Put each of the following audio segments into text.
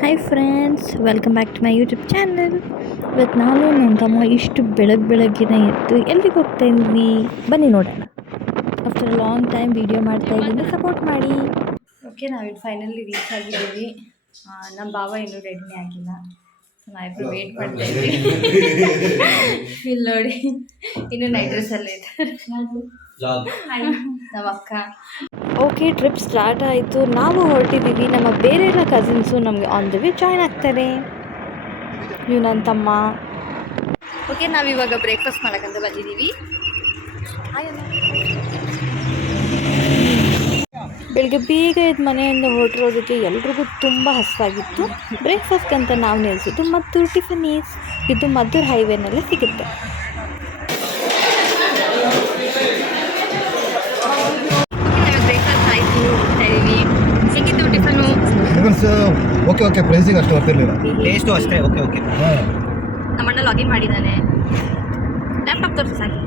Hi friends, welcome back to my YouTube channel. ಇವತ್ತು ನಾನು ನನ್ನ ತಮ್ಮ ಇಷ್ಟು ಬೆಳಗ್ಗಿನ ಎದ್ದು ಎಲ್ಲಿಗೆ ಹೋಗ್ತಾ ಇದ್ವಿ ಬನ್ನಿ ನೋಡೋಣ. ಆಫ್ಟರ್ ಲಾಂಗ್ ಟೈಮ್ ವಿಡಿಯೋ ಮಾಡ್ತಾ ಇದ್ದೀನಿ, ಸಪೋರ್ಟ್ ಮಾಡಿ. ಓಕೆ, ನಾವಿಲ್ಲಿ ಫೈನಲಿ ರೀಚ್ ಆಗಿದ್ದೀವಿ. ನಮ್ಮ ಬಾವ ಇನ್ನೂ ರೆಡಿನೇ ಆಗಿಲ್ಲ, ಸೊ ನಾವಿಬ್ಬರು ವೇಟ್ ಮಾಡ್ತಾ ಇದ್ವಿ. ಇಲ್ಲಿ ನೋಡಿ, ಇನ್ನೂ ನೈಟ್ ಡ್ರೆಸ್ಸಲ್ಲೇ ಇದ್ದಾರೆ ನಮ್ಮ ಅಕ್ಕ. ಓಕೆ, ಟ್ರಿಪ್ ಸ್ಟಾರ್ಟ್ ಆಯಿತು. ನಾವು ಹೊರಟಿದ್ದೀವಿ. ನಮ್ಮ ಬೇರೆ ಎಲ್ಲ ಕಸಿನ್ಸು ನಮಗೆ ಆನ್ ದ ವೇ ಜಾಯ್ನ್ ಆಗ್ತಾರೆ. ಇವು ನನ್ನ ತಮ್ಮ. ಓಕೆ, ನಾವಿವಾಗ ಬ್ರೇಕ್ಫಾಸ್ಟ್ ಮಾಡೋಕ್ಕಂತ ಬಂದಿದ್ದೀವಿ. ಬೆಳಗ್ಗೆ ಬೇಗ ಇದ್ದು ಮನೆಯಿಂದ ಹೊರಟಿರೋದಕ್ಕೆ ಎಲ್ರಿಗೂ ತುಂಬ ಹಸಿವಾಗಿತ್ತು. ಬ್ರೇಕ್ಫಾಸ್ಟ್ ಅಂತ ನಾವು ನಿಲ್ಲಿಸಿದ್ದು ಮದ್ದೂರು ಟಿಫನೀಸ್. ಇದು ಮದ್ದೂರು ಹೈವೇನಲ್ಲೇ ಸಿಗುತ್ತೆ. ಓಕೆ ಪ್ರೈಸಿಗೆ ಅಷ್ಟು ಬರ್ತಿರ್ಲಿಲ್ಲ, ಟೇಸ್ಟು ಅಷ್ಟೇ. ಓಕೆ ನಮ್ಮ ಅಣ್ಣ ಲಾಗಿನ್ ಮಾಡಿದ್ದಾನೆ. ಲ್ಯಾಪ್ಟಾಪ್ ತೋರಿಸಿ ಸಾಕು.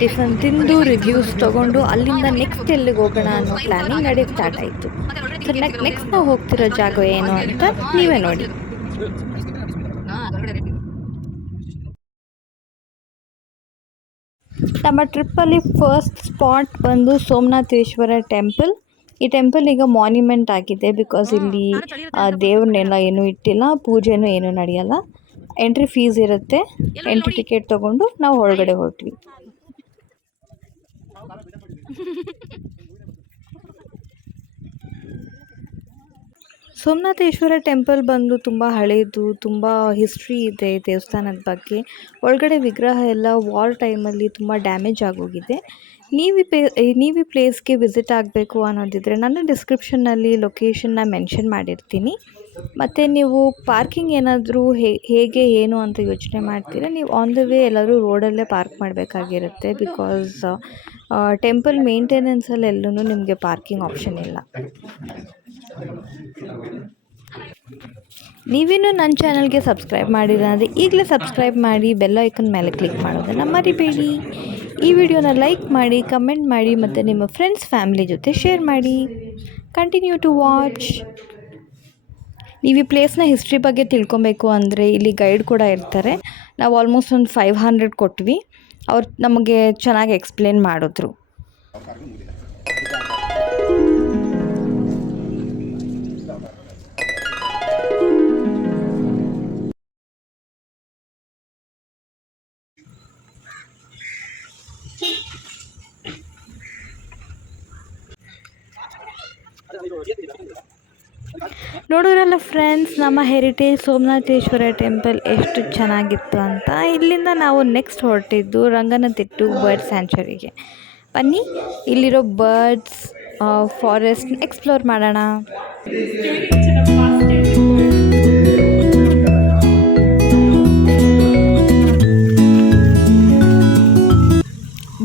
ಟಿಫನ್ ತಿಂದು ರಿವ್ಯೂಸ್ ತೊಗೊಂಡು ಅಲ್ಲಿಂದ ನೆಕ್ಸ್ಟ್ ಎಲ್ಲಿಗೆ ಹೋಗೋಣ ಅನ್ನೋ ಪ್ಲ್ಯಾನಿಂಗ್ ನಡೆಯೋಕ್ಕೆ ಸ್ಟಾರ್ಟ್ ಆಯಿತು. ಸೊ ನೆಕ್ಸ್ಟ್ ನಾವು ಹೋಗ್ತಿರೋ ಜಾಗ ಏನು ಅಂತ ನೀವೇ ನೋಡಿ. ನಮ್ಮ ಟ್ರಿಪ್ಪಲ್ಲಿ ಫಸ್ಟ್ ಸ್ಪಾಟ್ ಬಂದು ಸೋಮನಾಥೇಶ್ವರ ಟೆಂಪಲ್. ಈ ಟೆಂಪಲ್ ಈಗ ಮಾನ್ಯುಮೆಂಟ್ ಆಗಿದೆ, ಬಿಕಾಸ್ ಇಲ್ಲಿ ದೇವ್ರನ್ನೆಲ್ಲ ಏನೂ ಇಟ್ಟಿಲ್ಲ, ಪೂಜೆನೂ ಏನೂ ನಡೆಯಲ್ಲ. ಎಂಟ್ರಿ ಫೀಸ್ ಇರುತ್ತೆ. ಎಂಟ್ರಿ ಟಿಕೆಟ್ ತೊಗೊಂಡು ನಾವು ಒಳಗಡೆ ಹೊರಟ್ವಿ. ಸೋಮನಾಥೇಶ್ವರ ಟೆಂಪಲ್ ಬಂದು ತುಂಬ ಹಳೆಯದು, ತುಂಬ ಹಿಸ್ಟ್ರಿ ಇದೆ ದೇವಸ್ಥಾನದ ಬಗ್ಗೆ. ಒಳಗಡೆ ವಿಗ್ರಹ ಎಲ್ಲ ವಾರ್ ಟೈಮಲ್ಲಿ ತುಂಬ ಡ್ಯಾಮೇಜ್ ಆಗೋಗಿದೆ. ನೀವು ಈ ಪ್ಲೇಸ್ಗೆ ವಿಸಿಟ್ ಆಗಬೇಕು ಅನ್ನೋದಿದ್ದರೆ ನಾನು ಡಿಸ್ಕ್ರಿಪ್ಷನ್ನಲ್ಲಿ ಲೊಕೇಶನ್ನ ಮೆನ್ಷನ್ ಮಾಡಿರ್ತೀನಿ. ಮತ್ತು ನೀವು ಪಾರ್ಕಿಂಗ್ ಏನಾದರೂ ಹೇಗೆ ಏನು ಅಂತ ಯೋಚನೆ ಮಾಡ್ತೀರಾ, ನೀವು ಆನ್ ದ ವೇ ಎಲ್ಲರೂ ರೋಡಲ್ಲೇ ಪಾರ್ಕ್ ಮಾಡಬೇಕಾಗಿರುತ್ತೆ. ಬಿಕಾಸ್ ಟೆಂಪಲ್ ಮೇಂಟೆನೆನ್ಸಲ್ಲೆಲ್ಲೂ ನಿಮಗೆ ಪಾರ್ಕಿಂಗ್ ಆಪ್ಷನ್ ಇಲ್ಲ. ನೀವೇನು ನನ್ನ ಚಾನಲ್ಗೆ ಸಬ್ಸ್ಕ್ರೈಬ್ ಮಾಡಿಲ್ಲ ಅಂದರೆ ಈಗಲೇ ಸಬ್ಸ್ಕ್ರೈಬ್ ಮಾಡಿ, ಬೆಲ್ ಐಕನ್ ಮೇಲೆ ಕ್ಲಿಕ್ ಮಾಡೋದನ್ನು ಮರಿಬೇಡಿ. ಈ ವಿಡಿಯೋನ ಲೈಕ್ ಮಾಡಿ, ಕಮೆಂಟ್ ಮಾಡಿ ಮತ್ತು ನಿಮ್ಮ ಫ್ರೆಂಡ್ಸ್ ಫ್ಯಾಮಿಲಿ ಜೊತೆ ಶೇರ್ ಮಾಡಿ. Continue to watch. ನೀವು ಈ ಪ್ಲೇಸ್ನ ಹಿಸ್ಟ್ರಿ ಬಗ್ಗೆ ತಿಳ್ಕೊಬೇಕು ಅಂದರೆ ಇಲ್ಲಿ ಗೈಡ್ ಕೂಡ ಇರ್ತಾರೆ. ನಾವು ಆಲ್ಮೋಸ್ಟ್ ಒಂದು 500 ಕೊಟ್ವಿ. ಅವ್ರು ನಮಗೆ ಚೆನ್ನಾಗಿ ಎಕ್ಸ್ಪ್ಲೇನ್ ಮಾಡಿದ್ರು. ನೋಡೋರಲ್ಲ ಫ್ರೆಂಡ್ಸ್, ನಮ್ಮ ಹೆರಿಟೇಜ್ ಸೋಮನಾಥೇಶ್ವರ ಟೆಂಪಲ್ ಎಷ್ಟು ಚೆನ್ನಾಗಿತ್ತು ಅಂತ. ಇಲ್ಲಿಂದ ನಾವು ನೆಕ್ಸ್ಟ್ ಹೊರಟಿದ್ದು ರಂಗನತಿಟ್ಟು ಬರ್ಡ್ ಸ್ಯಾಂಚುರಿಗೆ. ಬನ್ನಿ, ಇಲ್ಲಿರೋ ಬರ್ಡ್ಸ್ ಫಾರೆಸ್ಟ್ ಎಕ್ಸ್ಪ್ಲೋರ್ ಮಾಡೋಣ.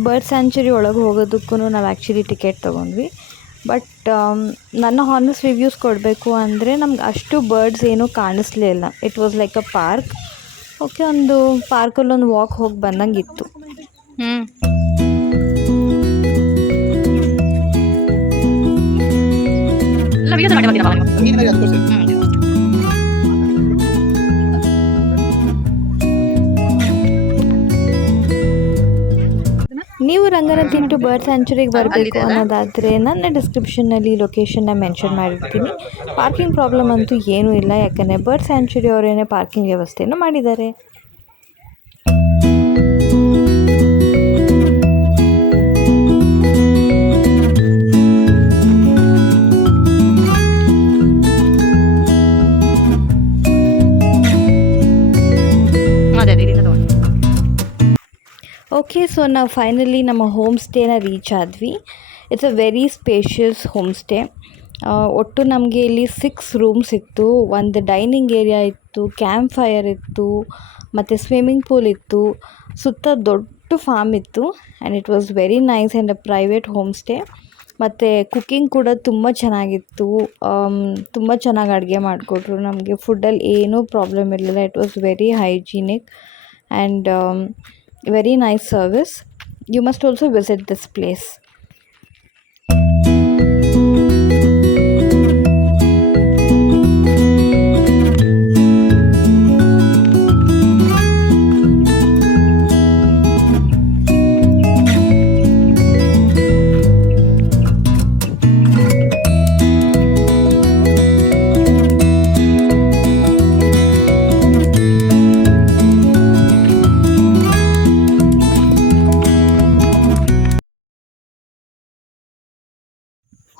ಬರ್ಡ್ ಸ್ಯಾಂಚುರಿ ಒಳಗೆ ಹೋಗೋದಕ್ಕೂ ನಾವು ಆ್ಯಕ್ಚುಲಿ ಟಿಕೆಟ್ ತೊಗೊಂಡ್ವಿ. ಬಟ್ ನನ್ನ ಹಾನೆಸ್ಟ್ ರಿವ್ಯೂಸ್ ಕೊಡಬೇಕು ಅಂದರೆ ನಮ್ಗೆ ಅಷ್ಟು ಬರ್ಡ್ಸ್ ಏನೂ ಕಾಣಿಸ್ಲಿಲ್ಲ. It was like a park. Okay, ಒಂದು ಪಾರ್ಕಲ್ಲೊಂದು ವಾಕ್ ಹೋಗಿ ಬಂದಂಗಿತ್ತು. ನೀವು ರಂಗನತಿಟ್ಟು ಬರ್ಡ್ ಸ್ಯಾಂಚುರಿಗೆ ಬರಬೇಕು ಅನ್ನೋದಾದರೆ ನನ್ನ ಡಿಸ್ಕ್ರಿಪ್ಷನ್ನಲ್ಲಿ ಲೊಕೇಶನ್ನ ಮೆನ್ಷನ್ ಮಾಡಿರ್ತೀನಿ. ಪಾರ್ಕಿಂಗ್ ಪ್ರಾಬ್ಲಮ್ ಅಂತೂ ಏನೂ ಇಲ್ಲ, ಯಾಕಂದರೆ ಬರ್ಡ್ ಸ್ಯಾಂಚುರಿ ಅವರೇನೇ ಪಾರ್ಕಿಂಗ್ ವ್ಯವಸ್ಥೆಯನ್ನು ಮಾಡಿದ್ದಾರೆ. ಓಕೆ, ಸೊ ನಾವು ಫೈನಲಿ ನಮ್ಮ ಹೋಮ್ ಸ್ಟೇನ ರೀಚ್ ಆದ್ವಿ. It's a very spacious home stay. ಒಟ್ಟು ನಮಗೆ ಇಲ್ಲಿ 6 ರೂಮ್ಸ್ ಇತ್ತು. ಒಂದು ಡೈನಿಂಗ್ ಏರಿಯಾ ಇತ್ತು, ಕ್ಯಾಂಪ್ ಫೈರ್ ಇತ್ತು, ಮತ್ತು ಸ್ವಿಮ್ಮಿಂಗ್ ಪೂಲ್ ಇತ್ತು. ಸುತ್ತ ದೊಡ್ಡ ಫಾರ್ಮ್ ಇತ್ತು. And it was very nice and a private home stay. ಮತ್ತು ಕುಕ್ಕಿಂಗ್ ಕೂಡ ತುಂಬ ಚೆನ್ನಾಗಿತ್ತು. ತುಂಬ ಚೆನ್ನಾಗಿ ಅಡುಗೆ ಮಾಡಿಕೊಟ್ರು ನಮಗೆ. ಫುಡ್ಡಲ್ಲಿ ಏನೂ ಪ್ರಾಬ್ಲಮ್ ಇರಲಿಲ್ಲ. It was very hygienic and very nice service. You must also visit this place.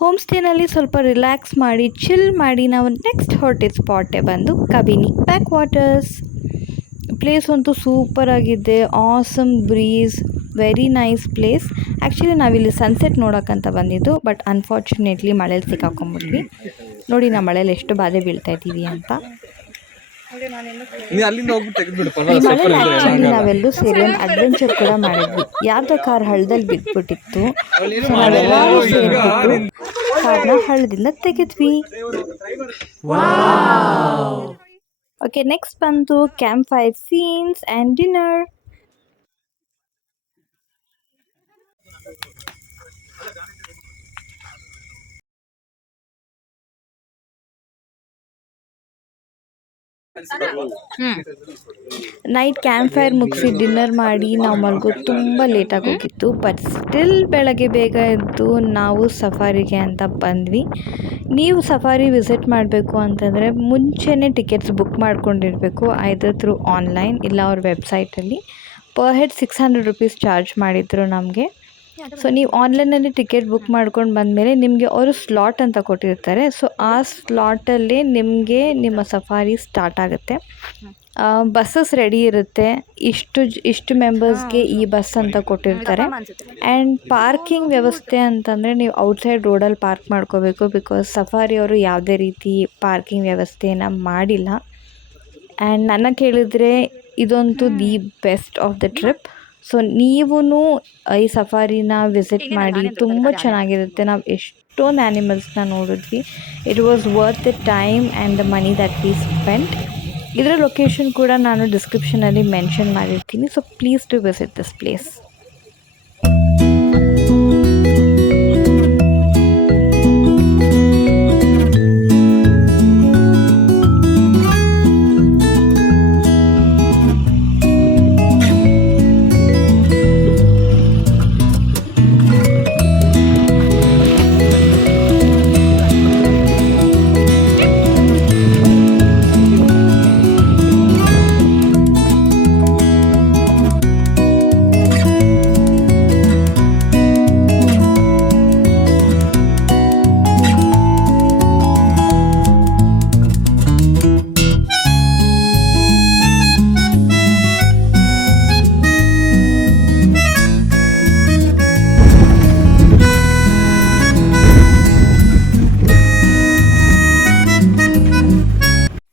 Home ಸ್ಟೇನಲ್ಲಿ ಸ್ವಲ್ಪ ರಿಲ್ಯಾಕ್ಸ್ ಮಾಡಿ ಚಿಲ್ ಮಾಡಿ ನಾವು ನೆಕ್ಸ್ಟ್ ಹೊರಟಿದ್ದ ಸ್ಪಾಟೇ ಬಂದು ಕಬಿನಿ ಬ್ಯಾಕ್ ವಾಟರ್ಸ್. ಪ್ಲೇಸ್ ಅಂತೂ ಸೂಪರ್ ಆಗಿದೆ, awesome breeze, very nice place. Actually ನಾವಿಲ್ಲಿ ಸನ್ಸೆಟ್ ನೋಡೋಕ್ಕಂತ ಬಂದಿದ್ದು, ಬಟ್ ಅನ್ಫಾರ್ಚುನೇಟ್ಲಿ ಮಳೇಲಿ ಸಿಕ್ಕಾಕೊಂಡ್ಬಿಟ್ವಿ. ನೋಡಿ ನಾವು ಮಳೇಲಿ ಎಷ್ಟು ಬಾಧೆ ಬೀಳ್ತಾ ಇದ್ದೀವಿ ಅಂತ. ಈ ಮಳೇಲಿ ಆ್ಯಕ್ಚುಲಿ ನಾವೆಲ್ಲರೂ ಸೇರಿ ಒಂದು ಅಡ್ವೆಂಚರ್ ಕೂಡ ಮಾಡಿದ್ವಿ. ಯಾರ್ದೋ ಕಾರ್ ಹಳ್ಳದಲ್ಲಿ ಬಿದ್ದುಬಿಟ್ಟಿತ್ತು. ಸೊ ನಾವೆಲ್ಲರೂ ಸೇರಿಬಿಟ್ಟು ಕಾರ್ನ ಹಳ್ಳದಿಂದ ತೆಗೆದ್ವಿ. ಓಕೆ, ನೆಕ್ಸ್ಟ್ ಬಂತು camp fire scenes and dinner. Night camp fire ಮುಗಿಸಿ ಡಿನ್ನರ್ ಮಾಡಿ ನಾವು ಮಲ್ಗೋದು ತುಂಬ ಲೇಟಾಗಿ ಹೋಗಿತ್ತು. ಬಟ್ ಸ್ಟಿಲ್ ಬೆಳಗ್ಗೆ ಬೇಗ ಎದ್ದು ನಾವು ಸಫಾರಿಗೆ ಅಂತ ಬಂದ್ವಿ. ನೀವು ಸಫಾರಿ ವಿಸಿಟ್ ಮಾಡಬೇಕು ಅಂತಂದರೆ ಮುಂಚೆನೇ ಟಿಕೆಟ್ಸ್ ಬುಕ್ ಮಾಡ್ಕೊಂಡಿರಬೇಕು, ಐದರ್ ಥ್ರೂ ಆನ್ಲೈನ್ ಇಲ್ಲ ಅವ್ರ ವೆಬ್ಸೈಟಲ್ಲಿ. ಪರ್ ಹೆಡ್ 600 ರುಪೀಸ್ ಚಾರ್ಜ್ ಮಾಡಿದರು ನಮಗೆ. ಸೊ ನೀವು ಆನ್ಲೈನಲ್ಲಿ ಟಿಕೆಟ್ ಬುಕ್ ಮಾಡ್ಕೊಂಡು ಬಂದಮೇಲೆ ನಿಮಗೆ ಅವರು ಸ್ಲಾಟ್ ಅಂತ ಕೊಟ್ಟಿರ್ತಾರೆ. ಸೊ ಆ ಸ್ಲಾಟಲ್ಲಿ ನಿಮಗೆ ನಿಮ್ಮ ಸಫಾರಿ ಸ್ಟಾರ್ಟ್ ಆಗುತ್ತೆ. ಬಸ್ಸಸ್ ರೆಡಿ ಇರುತ್ತೆ, ಇಷ್ಟು ಮೆಂಬರ್ಸ್ಗೆ ಈ ಬಸ್ ಅಂತ ಕೊಟ್ಟಿರ್ತಾರೆ. ಆ್ಯಂಡ್ ಪಾರ್ಕಿಂಗ್ ವ್ಯವಸ್ಥೆ ಅಂತಂದರೆ ನೀವು ಔಟ್ಸೈಡ್ ರೋಡಲ್ಲಿ ಪಾರ್ಕ್ ಮಾಡ್ಕೋಬೇಕು, ಬಿಕಾಸ್ ಸಫಾರಿ ಅವರು ಯಾವುದೇ ರೀತಿ ಪಾರ್ಕಿಂಗ್ ವ್ಯವಸ್ಥೆಯನ್ನು ಮಾಡಿಲ್ಲ. ಆ್ಯಂಡ್ ನನ್ನ ಕೇಳಿದರೆ ಇದಂತೂ the best of the trip. So ನೀವೂ ಈ ಸಫಾರಿನ ವಿಸಿಟ್ ಮಾಡಿ, ತುಂಬ ಚೆನ್ನಾಗಿರುತ್ತೆ. ನಾವು ಎಷ್ಟೊಂದು ಆ್ಯನಿಮಲ್ಸ್ನ ನೋಡಿದ್ವಿ. It was worth the time and the money that we spent. ಇದರ ಲೊಕೇಶನ್ ಕೂಡ ನಾನು ಡಿಸ್ಕ್ರಿಪ್ಷನಲ್ಲಿ ಮೆನ್ಷನ್ ಮಾಡಿರ್ತೀನಿ. So please to visit this place.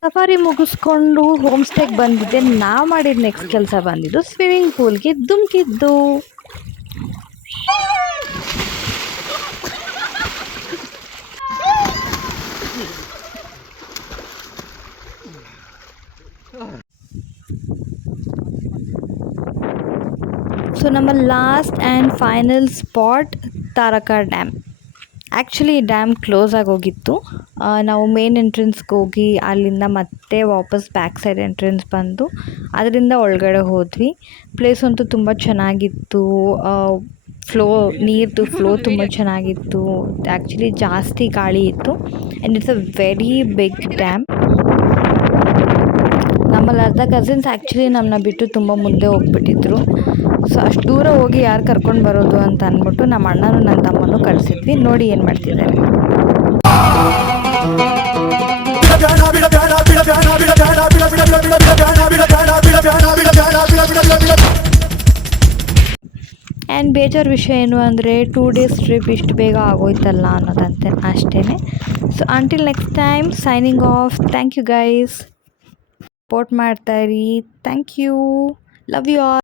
Safari ಮುಗಿಸ್ಕೊಂಡು ಹೋಮ್ ಸ್ಟೇಗೆ ಬಂದಿದ್ದೆ. ನಾವು ಮಾಡಿದ ನೆಕ್ಸ್ಟ್ ಕೆಲಸ ಬಂದಿದ್ದು ಸ್ವಿಮ್ಮಿಂಗ್ ಪೂಲ್ಗೆ ಧುಮುಕಿದ್ದು. ಸೊ ನಮ್ಮ last and final spot Taraka dam. Actually ಈ ಡ್ಯಾಮ್ ಕ್ಲೋಸ್ ಆಗೋಗಿತ್ತು. ನಾವು ಮೇನ್ ಎಂಟ್ರೆನ್ಸ್ಗೆ ಹೋಗಿ ಅಲ್ಲಿಂದ ಮತ್ತೆ ವಾಪಸ್ ಬ್ಯಾಕ್ ಸೈಡ್ ಎಂಟ್ರೆನ್ಸ್ ಬಂದು ಅದರಿಂದ ಒಳಗಡೆ ಹೋದ್ವಿ. ಪ್ಲೇಸ್ ಅಂತೂ ತುಂಬ ಚೆನ್ನಾಗಿತ್ತು. ನೀರ್ದು ಫ್ಲೋ ತುಂಬ ಚೆನ್ನಾಗಿತ್ತು. ಆ್ಯಕ್ಚುಲಿ ಜಾಸ್ತಿ ಗಾಳಿ ಇತ್ತು. And it's a very big dam. ನಮ್ಮಲ್ಲಿ ಅರ್ಧ ಕಸಿನ್ಸ್ ಆ್ಯಕ್ಚುಲಿ ನಮ್ಮನ್ನ ಬಿಟ್ಟು ತುಂಬ ಮುಂದೆ ಹೋಗ್ಬಿಟ್ಟಿದ್ರು. ಸೊ ಅಷ್ಟು ದೂರ ಹೋಗಿ ಯಾರು ಕರ್ಕೊಂಡು ಬರೋದು ಅಂತ ಅಂದ್ಬಿಟ್ಟು ನಮ್ಮ ಅಣ್ಣನೂ ನನ್ನ ತಮ್ಮನೂ ಕಳಿಸಿದ್ವಿ. ನೋಡಿ ಏನು ಮಾಡ್ತಿದ್ದಾರೆ. ಆ್ಯಂಡ್ ಬೇಜಾರು ವಿಷಯ ಏನು ಅಂದರೆ 2 days ಟ್ರಿಪ್ ಇಷ್ಟು ಬೇಗ ಆಗೋಯ್ತಲ್ಲ ಅನ್ನೋದಂತೆ ಅಷ್ಟೇ. So until next time, signing off. Thank you guys, support ಮಾಡ್ತಾಯಿರಿ. Thank you, love you all.